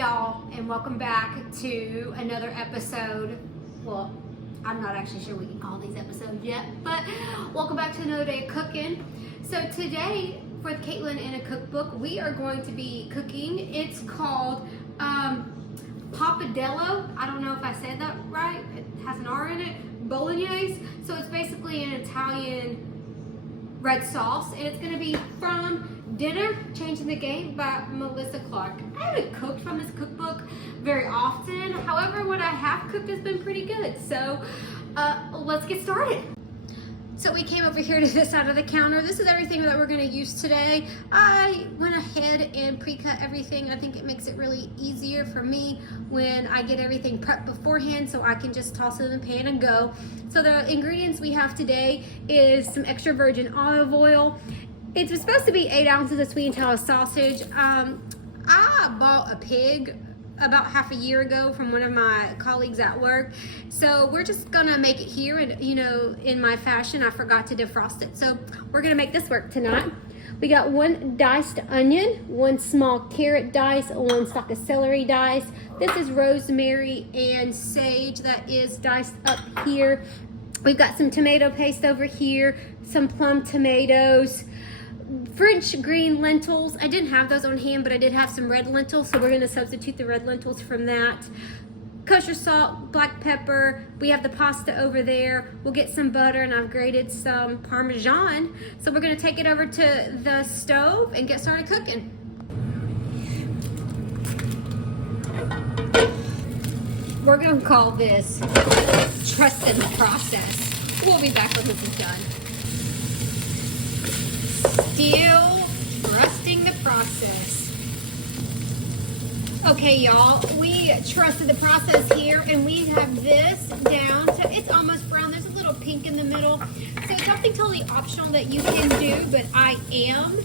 y'all, and welcome back to another episode. Well, I'm not actually sure we can call these episodes yet, but welcome back to another day of cooking. So today, for Caitlin in a cookbook, we are going to be cooking. It's called Pappardelle. I don't know if I said that right. It has an R in it. Bolognese. So it's basically an Italian red sauce, and it's going to be from Dinner, Changing the Game by Melissa Clark. I haven't cooked from this cookbook very often. However, what I have cooked has been pretty good. So let's get started. So we came over here to this side of the counter. This is everything that we're going to use today. I went ahead and pre-cut everything. I think it makes it really easier for me when I get everything prepped beforehand, so I can just toss it in the pan and go. So the ingredients we have today is some extra virgin olive oil. It's supposed to be 8 ounces of sweet and sour sausage. I bought a pig about half a year ago from one of my colleagues at work. So we're just gonna make it here, and in my fashion, I forgot to defrost it. So we're gonna make this work tonight. We got 1 diced onion, 1 small carrot diced, 1 stalk of celery diced. This is rosemary and sage that is diced up here. We've got some tomato paste over here, some plum tomatoes, French green lentils. I didn't have those on hand, but I did have some red lentils, so we're going to substitute the red lentils from that. Kosher salt, black pepper. We have the pasta over there. We'll get some butter, and I've grated some Parmesan. So we're going to take it over to the stove and get started cooking. We're going to call this trusting the process. We'll be back when this is done. Still trusting the process. Okay, y'all, we trusted the process here, and we have this down to, it's almost brown. There's a little pink in the middle. So it's something totally optional that you can do, but I am,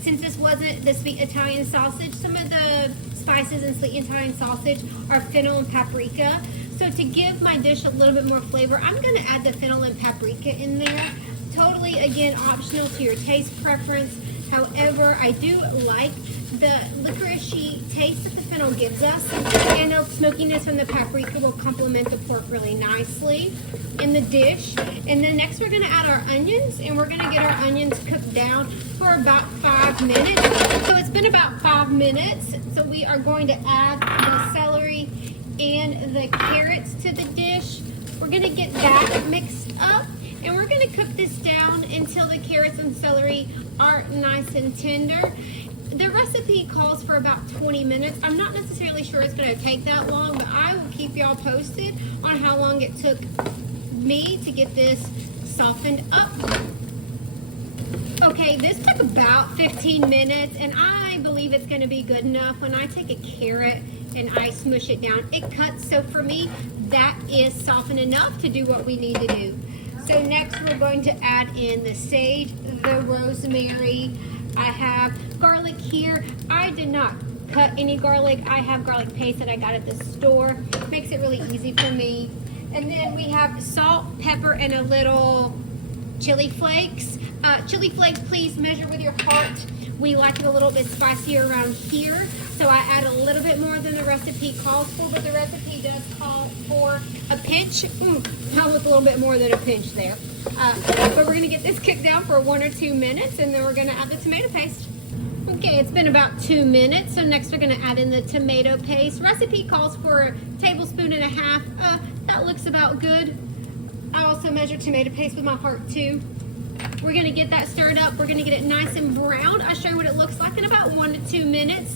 since this wasn't the sweet Italian sausage, some of the spices in sweet Italian sausage are fennel and paprika. So to give my dish a little bit more flavor, I'm gonna add the fennel and paprika in there. Totally, again, optional to your taste preference. However, I do like the licoricey taste that the fennel gives us, and the smokiness from the paprika will complement the pork really nicely in the dish. And then next we're going to add our onions, and we're going to get our onions cooked down for about 5 minutes. So it's been about 5 minutes. So we are going to add the celery and the carrots to the dish. We're going to get that mixed up, and we're going to cook this down until the carrots and celery are nice and tender. The recipe calls for about 20 minutes. I'm not necessarily sure it's going to take that long, but I will keep y'all posted on how long it took me to get this softened up. Okay, this took about 15 minutes, and I believe it's going to be good enough. When I take a carrot and I smush it down, it cuts. So for me, that is softened enough to do what we need to do. So next we're going to add in the sage, the rosemary. I have garlic here. I did not cut any garlic. I have garlic paste that I got at the store. Makes it really easy for me. And then we have salt, pepper, and a little chili flakes. Chili flakes, please measure with your heart. We like it a little bit spicier around here, so I add a little bit more than the recipe calls for, but the recipe does call for a pinch. I look a little bit more than a pinch there. But we're going to get this cooked down for 1 or 2 minutes, and then we're going to add the tomato paste. Okay, it's been about 2 minutes, so next we're going to add in the tomato paste. Recipe calls for a tablespoon and a half. That looks about good. I also measure tomato paste with my heart too. We're going to get that stirred up. We're going to get it nice and brown. I'll show you what it looks like in about 1 to 2 minutes.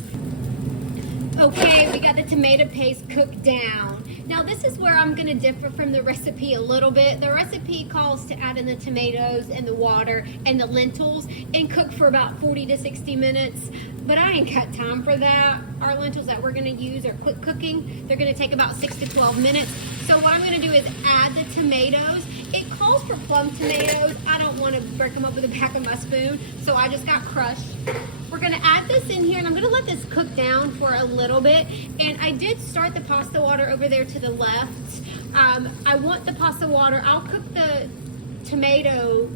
Okay, we got the tomato paste cooked down. Now this is where I'm going to differ from the recipe a little bit. The recipe calls to add in the tomatoes and the water and the lentils and cook for about 40 to 60 minutes. But I ain't got time for that. Our lentils that we're going to use are quick cooking. They're going to take about 6 to 12 minutes. So what I'm going to do is add the tomatoes. It calls for plum tomatoes. I don't want to break them up with the back of my spoon, so I just got crushed. We're going to add this in here, and I'm going to let this cook down for a little bit. And I did start the pasta water over there to the left. I want the pasta water. I'll cook the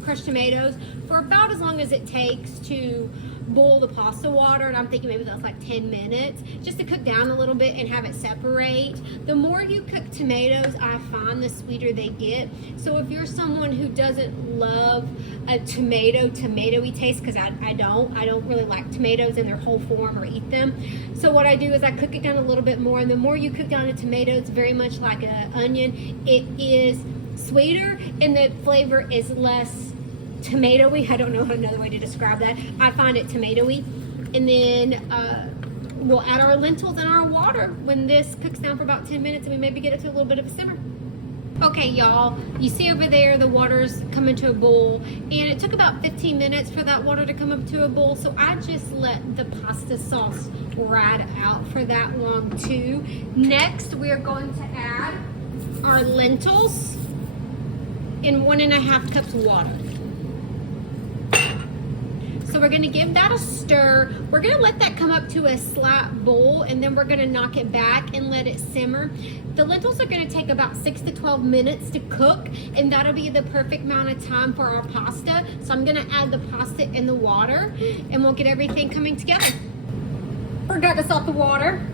crushed tomatoes for about as long as it takes to boil the pasta water, and I'm thinking maybe that's like 10 minutes, just to cook down a little bit and have it separate. The more you cook tomatoes, I find the sweeter they get. So if you're someone who doesn't love a tomatoey taste, because I don't really like tomatoes in their whole form or eat them. So what I do is I cook it down a little bit more, and the more you cook down a tomato, it's very much like an onion. It is sweeter and the flavor is less tomatoey. I don't know another way to describe that. I find it tomatoey. And then we'll add our lentils and our water when this cooks down for about 10 minutes, and we maybe get it to a little bit of a simmer. Okay, y'all, you see over there the water's coming to a boil, and it took about 15 minutes for that water to come up to a boil, so I just let the pasta sauce ride out for that long too. Next, we're going to add our lentils in 1.5 cups of water. So we're gonna give that a stir. We're gonna let that come up to a slight boil, and then we're gonna knock it back and let it simmer. The lentils are gonna take about 6 to 12 minutes to cook, and that'll be the perfect amount of time for our pasta. So I'm gonna add the pasta in the water, and we'll get everything coming together. Forgot to salt the water.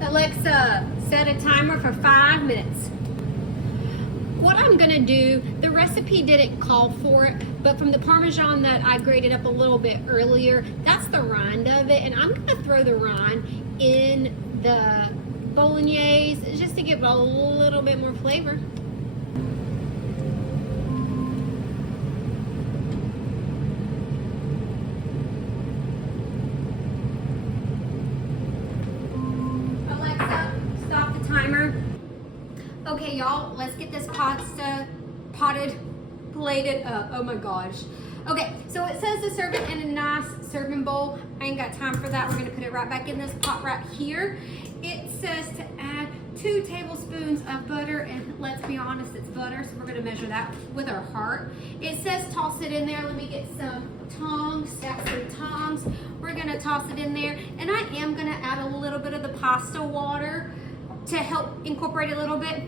Alexa, set a timer for 5 minutes. What I'm gonna do, the recipe didn't call for it, but from the Parmesan that I grated up a little bit earlier, that's the rind of it, and I'm gonna throw the rind in the Bolognese just to give it a little bit more flavor. Alexa, stop the timer. Okay, y'all, let's get this pasta plated up. Oh my gosh. Okay, so it says to serve it in a nice serving bowl. I ain't got time for that. We're gonna put it right back in this pot right here. It says to add 2 tablespoons of butter, and let's be honest, it's butter, so we're gonna measure that with our heart. It says toss it in there. Let me get some tongs, stack some tongs. We're gonna toss it in there, and I am gonna add a little bit of the pasta water to help incorporate it a little bit.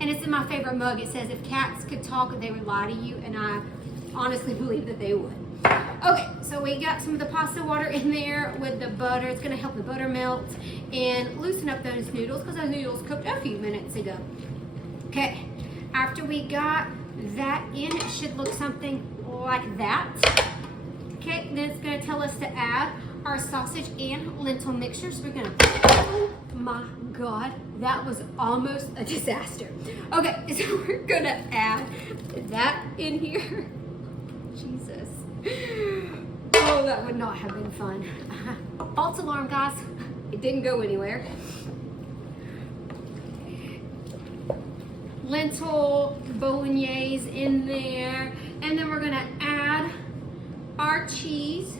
And it's in my favorite mug. It says, if cats could talk, they would lie to you, and I honestly believe that they would. Okay, so we got some of the pasta water in there with the butter. It's gonna help the butter melt and loosen up those noodles, because those noodles cooked a few minutes ago. Okay, after we got that in, it should look something like that. Okay, then it's gonna tell us to add our sausage and lentil mixture. So we're gonna, oh my God, that was almost a disaster. Okay, so we're gonna add that in here. Jesus. Oh, that would not have been fun. False alarm, guys. It didn't go anywhere. Lentil bolognese in there. And then we're gonna add our cheese.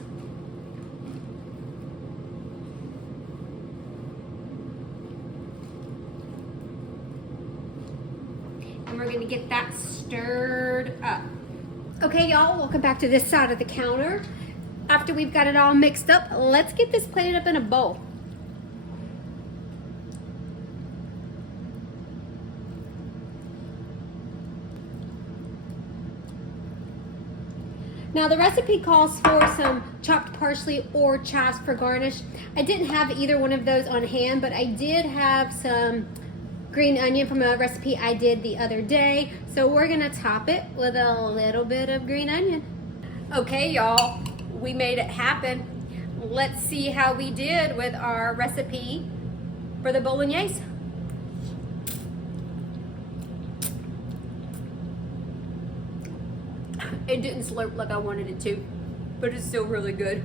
And we're gonna get that stirred up. Okay, y'all, welcome back to this side of the counter. After we've got it all mixed up, let's get this plated up in a bowl. Now the recipe calls for some chopped parsley or chives for garnish. I didn't have either one of those on hand, but I did have some green onion from a recipe I did the other day. So we're gonna top it with a little bit of green onion. Okay, y'all, we made it happen. Let's see how we did with our recipe for the bolognese. It didn't slurp like I wanted it to, but it's still really good.